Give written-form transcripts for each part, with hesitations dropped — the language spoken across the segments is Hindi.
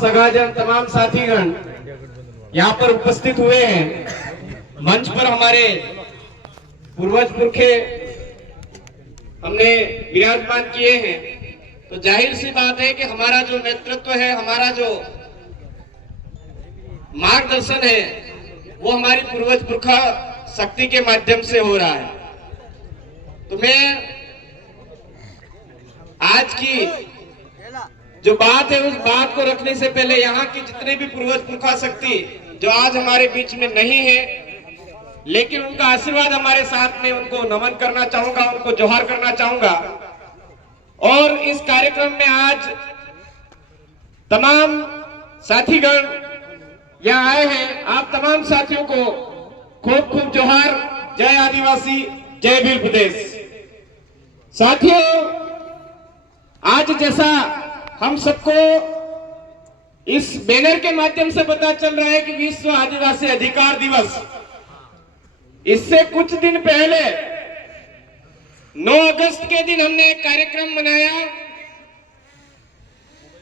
सगाजन, तमाम साथीगण यहाँ पर उपस्थित हुए हैं। मंच पर हमारे पूर्वज पुरखे हमने विराजमान किए हैं, तो जाहिर सी बात है कि हमारा जो नेतृत्व है, हमारा जो मार्गदर्शन है, वो हमारी पूर्वज पुरखा शक्ति के माध्यम से हो रहा है। तो मैं आज की जो बात है, उस बात को रखने से पहले यहाँ की जितने भी पूर्वज पुरखा शक्ति जो आज हमारे बीच में नहीं है, लेकिन उनका आशीर्वाद हमारे साथ में, उनको नमन करना चाहूंगा, उनको जोहार करना चाहूंगा। और इस कार्यक्रम में आज तमाम साथीगण यहाँ आए हैं। आप तमाम साथियों को खूब खूब जोहार। जय आदिवासी, जय भील प्रदेश। साथियों, आज जैसा हम सबको इस बैनर के माध्यम से पता चल रहा है कि विश्व आदिवासी अधिकार दिवस, इससे कुछ दिन पहले 9 अगस्त के दिन हमने एक कार्यक्रम मनाया,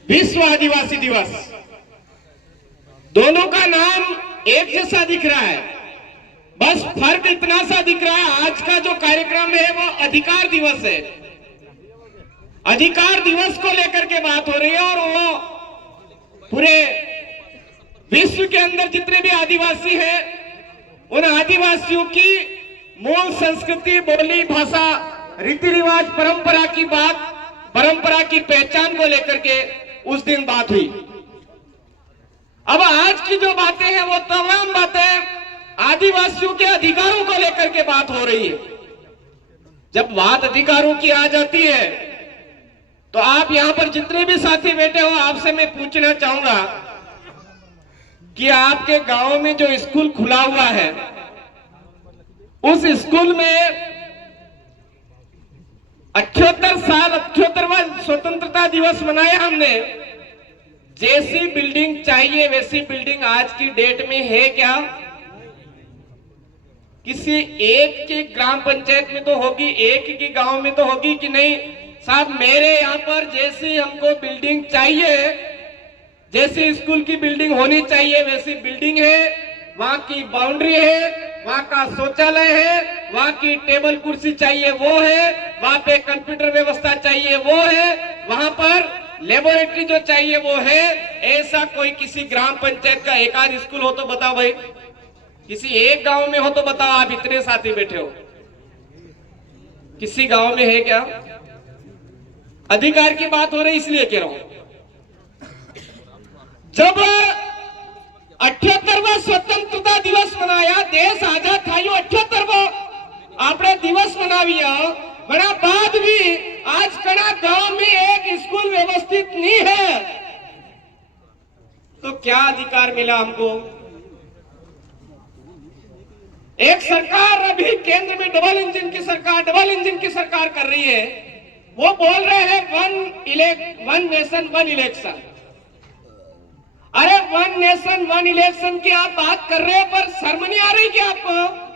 विश्व आदिवासी दिवस। दोनों का नाम एक जैसा दिख रहा है, बस फर्क इतना सा दिख रहा है, आज का जो कार्यक्रम है वो अधिकार दिवस है। अधिकार दिवस को लेकर के बात हो रही है, और वो पूरे विश्व के अंदर जितने भी आदिवासी हैं, उन आदिवासियों की मूल संस्कृति, बोली, भाषा, रीति रिवाज, परंपरा की बात, परंपरा की पहचान को लेकर के उस दिन बात हुई। अब आज की जो बातें हैं, वो तमाम बातें आदिवासियों के अधिकारों को लेकर के बात हो रही है। जब बात अधिकारों की आ जाती है, तो आप यहां पर जितने भी साथी बैठे हो, आपसे मैं पूछना चाहूंगा कि आपके गांव में जो स्कूल खुला हुआ है, उस स्कूल में 78वां स्वतंत्रता दिवस मनाया हमने। जैसी बिल्डिंग चाहिए वैसी बिल्डिंग आज की डेट में है क्या? किसी एक की ग्राम पंचायत में तो होगी, एक की गांव में तो होगी कि नहीं? साहब, मेरे यहाँ पर जैसी हमको बिल्डिंग चाहिए, जैसी स्कूल की बिल्डिंग होनी चाहिए वैसी बिल्डिंग है। वहां की बाउंड्री है, वहां का शौचालय है, वहां की टेबल कुर्सी चाहिए वो है, वहां पे कंप्यूटर व्यवस्था चाहिए वो है, वहां पर लेबोरेटरी जो चाहिए वो है। ऐसा कोई किसी ग्राम पंचायत का एक आध स्कूल हो तो बताओ भाई, किसी एक गांव में हो तो बताओ। आप इतने साथी बैठे हो, किसी गांव में है क्या? अधिकार की बात हो रही इसलिए कह रहा हूं। जब 78वां स्वतंत्रता दिवस मनाया, देश आजाद थायो 78वां आपने दिवस मनाविया, बड़ा बाद भी आज कड़ा गांव में एक स्कूल व्यवस्थित नहीं है, तो क्या अधिकार मिला हमको? एक सरकार अभी केंद्र में डबल इंजन की सरकार कर रही है। वो बोल रहे हैं वन नेशन वन इलेक्शन। अरे वन नेशन वन इलेक्शन की आप बात कर रहे हैं, पर शर्म नहीं आ रही क्या आपको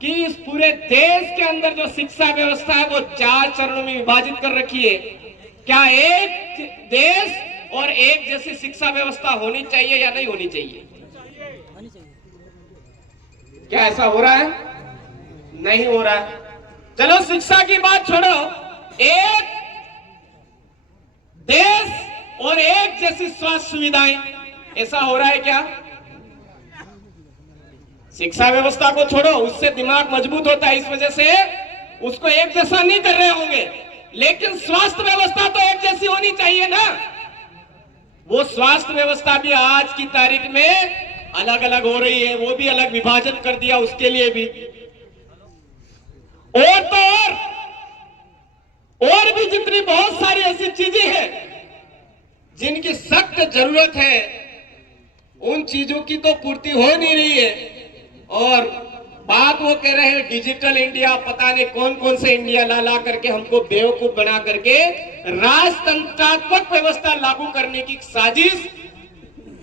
कि इस पूरे देश के अंदर जो शिक्षा व्यवस्था है वो 4 चरणों में विभाजित कर रखी है? क्या एक देश और एक जैसी शिक्षा व्यवस्था होनी चाहिए या नहीं होनी चाहिए? क्या ऐसा हो रहा है? नहीं हो रहा है। चलो शिक्षा की बात छोड़ो, एक देश और एक जैसी स्वास्थ्य सुविधाएं, ऐसा हो रहा है क्या? शिक्षा व्यवस्था को छोड़ो, उससे दिमाग मजबूत होता है, इस वजह से उसको एक जैसा नहीं कर रहे होंगे, लेकिन स्वास्थ्य व्यवस्था तो एक जैसी होनी चाहिए ना। वो स्वास्थ्य व्यवस्था भी आज की तारीख में अलग अलग हो रही है, वो भी अलग विभाजन कर दिया उसके लिए भी। और तो और भी जितनी बहुत सारी ऐसी चीजें हैं जिनकी सख्त जरूरत है, उन चीजों की तो पूर्ति हो नहीं रही है। और बात वो कह रहे हैं डिजिटल इंडिया, पता नहीं कौन कौन से इंडिया ला करके हमको बेवकूफ बना करके राजतंत्रात्मक व्यवस्था लागू करने की साजिश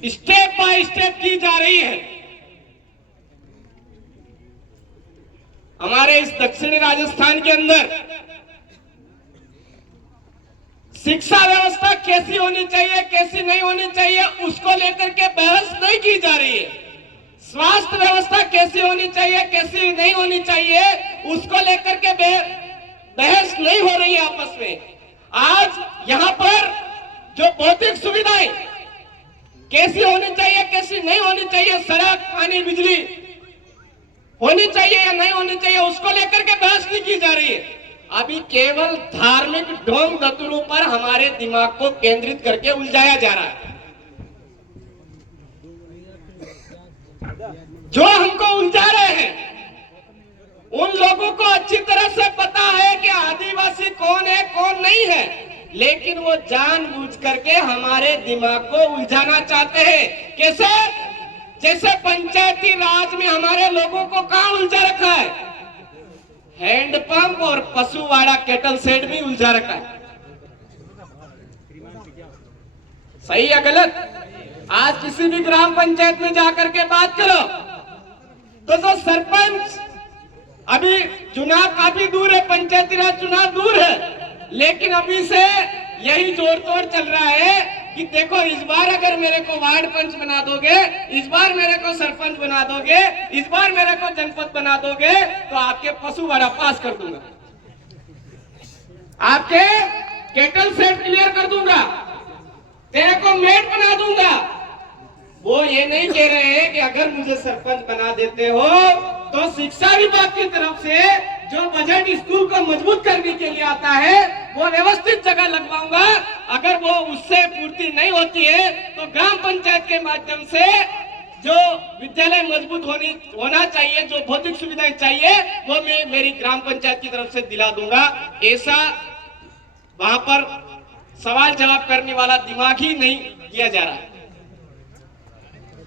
स्टेप बाय स्टेप की जा रही है। हमारे इस दक्षिणी राजस्थान के अंदर शिक्षा व्यवस्था कैसी होनी चाहिए, कैसी नहीं होनी चाहिए, उसको लेकर के बहस नहीं की जा रही है। स्वास्थ्य व्यवस्था कैसी होनी चाहिए, कैसी नहीं होनी चाहिए, उसको लेकर के बहस नहीं हो रही है आपस में। आज यहां पर जो भौतिक सुविधाएं कैसी होनी चाहिए, कैसी नहीं होनी चाहिए, सड़क, पानी, बिजली होनी चाहिए या नहीं होनी चाहिए, उसको लेकर के बहस नहीं की जा रही है। अभी केवल धार्मिक ढोंग धतुरों पर हमारे दिमाग को केंद्रित करके उलझाया जा रहा है। जो हमको उलझा रहे हैं उन लोगों को अच्छी तरह से पता है कि आदिवासी कौन है, कौन नहीं है, लेकिन वो जानबूझ करके हमारे दिमाग को उलझाना चाहते हैं। कैसे? जैसे पंचायती राज में हमारे लोगों को कहां उलझा रखा है, हैंडपंप और पशुवाड़ा केटल सेट भी उलझा रखा है। सही या गलत? आज किसी भी ग्राम पंचायत में जाकर के बात करो तो जो सरपंच, अभी चुनाव काफी दूर है, पंचायती राज चुनाव दूर है, लेकिन अभी से यही जोर तोड़ चल रहा है कि देखो इस बार अगर मेरे को वार्ड पंच बना दोगे, इस बार मेरे को सरपंच बना दोगे, इस बार मेरे को जनपद बना दोगे तो आपके पशुवाड़ा पास कर दूंगा, आपके केटल सेट क्लियर कर दूंगा, तेरे को मेट बना दूंगा। वो ये नहीं कह रहे हैं कि अगर मुझे सरपंच बना देते हो तो शिक्षा विभाग की तरफ से जो बजट स्कूल को मजबूत करने के लिए आता है वो व्यवस्थित जगह लगवाऊंगा। अगर वो उससे पूर्ति नहीं होती है तो ग्राम पंचायत के माध्यम से जो विद्यालय मजबूत होना चाहिए, जो भौतिक सुविधाएं चाहिए, वो मैं मेरी ग्राम पंचायत की तरफ से दिला दूंगा। ऐसा वहां पर सवाल जवाब करने वाला दिमाग ही नहीं किया जा रहा।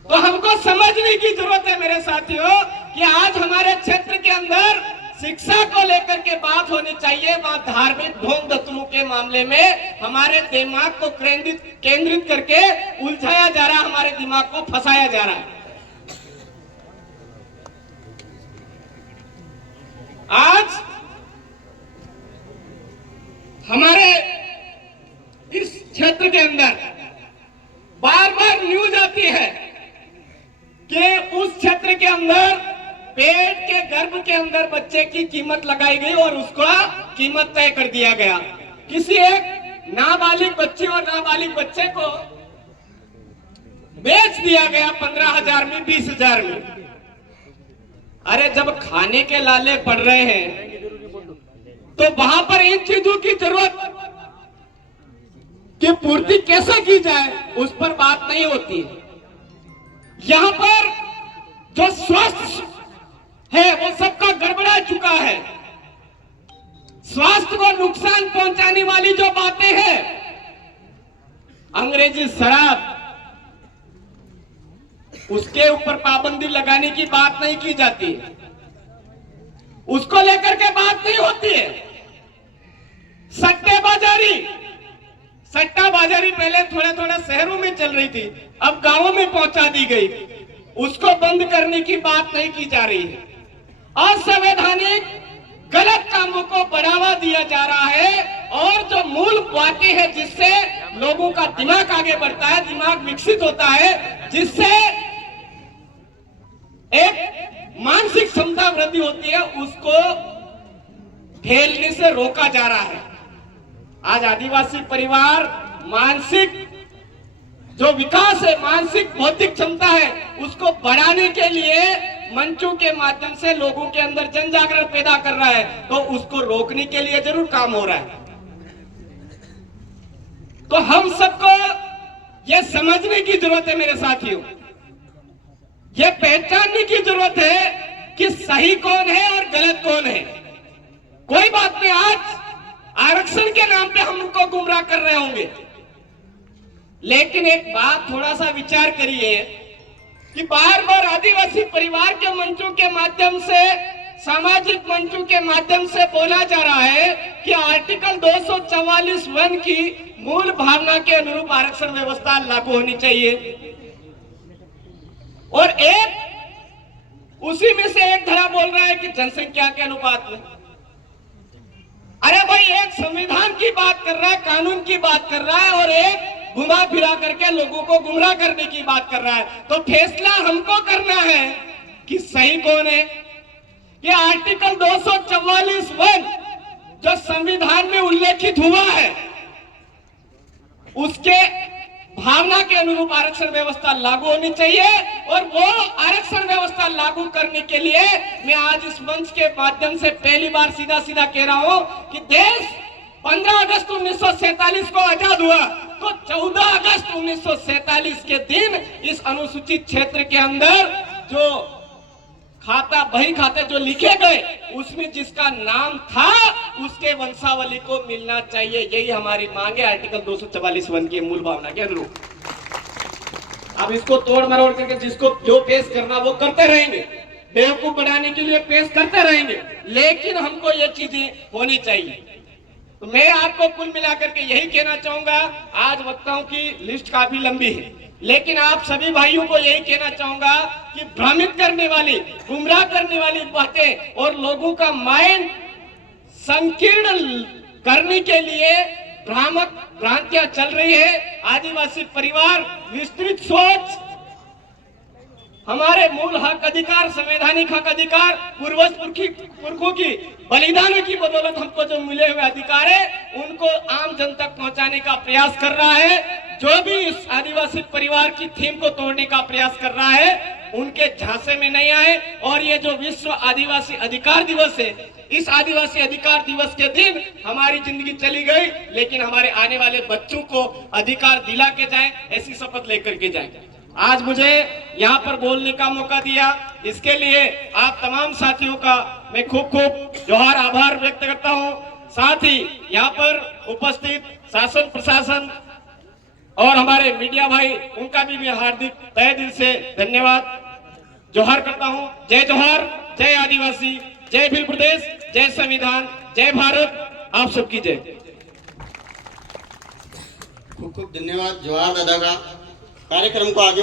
तो हमको समझने की जरूरत है मेरे साथियों कि आज हमारे क्षेत्र के अंदर शिक्षा को लेकर के बात होनी चाहिए, वहां धार्मिक ढोंग धतुरों के मामले में हमारे दिमाग को केंद्रित करके उलझाया जा रहा है, हमारे दिमाग को फंसाया जा रहा है। आज हमारे इस क्षेत्र के अंदर बार बार न्यूज आती है कि उस क्षेत्र के अंदर पेट के गर्भ के अंदर बच्चे की कीमत लगाई गई और उसका कीमत तय कर दिया गया। किसी एक नाबालिग बच्ची और नाबालिग बच्चे को बेच दिया गया 15,000 में, 20,000 में। अरे जब खाने के लाले पड़ रहे हैं तो वहां पर इन चीजों की जरूरत की पूर्ति कैसे की जाए उस पर बात नहीं होती। यहां पर जो स्वास्थ्य है वो सबका गड़बड़ा चुका है। स्वास्थ्य को नुकसान पहुंचाने वाली जो बातें हैं, अंग्रेजी शराब, उसके ऊपर पाबंदी लगाने की बात नहीं की जाती, उसको लेकर के बात नहीं होती है। सट्टाबाजारी पहले थोड़ा थोड़ा शहरों में चल रही थी, अब गांवों में पहुंचा दी गई, उसको बंद करने की बात नहीं की जा रही है। असंवैधानिक गलत कामों को बढ़ावा दिया जा रहा है और जो मूल बातें हैं जिससे लोगों का दिमाग आगे बढ़ता है, दिमाग विकसित होता है, जिससे एक मानसिक क्षमता वृद्धि होती है, उसको फैलने से रोका जा रहा है। आज आदिवासी परिवार मानसिक जो विकास है, मानसिक भौतिक क्षमता है, उसको बढ़ाने के लिए मंचों के माध्यम से लोगों के अंदर जन जागरण पैदा कर रहा है, तो उसको रोकने के लिए जरूर काम हो रहा है। तो हम सबको यह समझने की जरूरत है मेरे साथियों, यह पहचानने की जरूरत है कि सही कौन है और गलत कौन है। कोई बात नहीं, आज आरक्षण के नाम पे हम उनको गुमराह कर रहे होंगे, लेकिन एक बात थोड़ा सा विचार करिए कि बार बार आदिवासी परिवार के मंचों के माध्यम से, सामाजिक मंचों के माध्यम से बोला जा रहा है कि आर्टिकल 244(1) की मूल भावना के अनुरूप आरक्षण व्यवस्था लागू होनी चाहिए, और उसी में से एक धारा बोल रहा है कि जनसंख्या के अनुपात में। अरे भाई, एक संविधान की बात कर रहा है, कानून की बात कर रहा है, और एक घुमा फिरा करके लोगों को गुमराह करने की बात कर रहा है। तो फैसला हमको करना है कि सही कौन है। ये आर्टिकल 244(1) जो संविधान में उल्लेखित हुआ है, उसके भावना के अनुरूप आरक्षण व्यवस्था लागू होनी चाहिए। और वो आरक्षण व्यवस्था लागू करने के लिए मैं आज इस मंच के माध्यम से पहली बार सीधा सीधा कह रहा हूं कि देश 15 अगस्त 1947 को आजाद हुआ, तो 14 अगस्त 1947 के दिन इस अनुसूचित क्षेत्र के अंदर जो खाता, बही खाते जो लिखे गए, उसमें जिसका नाम था उसके वंशावली को मिलना चाहिए। यही हमारी मांग है आर्टिकल 244(1) की मूल भावना के अनुरूप। अब इसको तोड़ मरोड़ करके जिसको जो पेश करना वो करते रहेंगे, बेवकूफ बनाने के लिए पेश करते रहेंगे, लेकिन हमको ये चीजें होनी चाहिए। तो मैं आपको कुल मिलाकर के यही कहना चाहूंगा। आज वक्ताओं की लिस्ट काफी लंबी है, लेकिन आप सभी भाइयों को यही कहना चाहूंगा कि भ्रमित करने वाली, गुमराह करने वाली बातें और लोगों का माइंड संकीर्ण करने के लिए भ्रामक भ्रांतियां चल रही है। आदिवासी परिवार, विस्तृत सोच, हमारे मूल हक अधिकार, संवैधानिक हक अधिकार, पुरखों की बलिदानों की बदौलत हमको जो मिले हुए अधिकार है, उनको आम जन तक पहुंचाने का प्रयास कर रहा है। जो भी इस आदिवासी परिवार की थीम को तोड़ने का प्रयास कर रहा है, उनके झांसे में नहीं आए। और ये जो विश्व आदिवासी अधिकार दिवस है, इस आदिवासी अधिकार दिवस के दिन हमारी जिंदगी चली गई, लेकिन हमारे आने वाले बच्चों को अधिकार दिला के जाएं, ऐसी शपथ लेकर के जाएं। आज मुझे यहाँ पर बोलने का मौका दिया, इसके लिए आप तमाम साथियों का मैं खूब खूब जोहार, आभार व्यक्त करता हूँ। साथ ही यहाँ पर उपस्थित शासन प्रशासन और हमारे मीडिया भाई, उनका भी मैं हार्दिक तहे दिल से धन्यवाद जोहार करता हूँ। जय जोहार, जय आदिवासी, जय भील प्रदेश, जय संविधान, जय भारत। आप सबकी जय। खूब खूब धन्यवाद जोहार दादा का। कार्यक्रम को आगे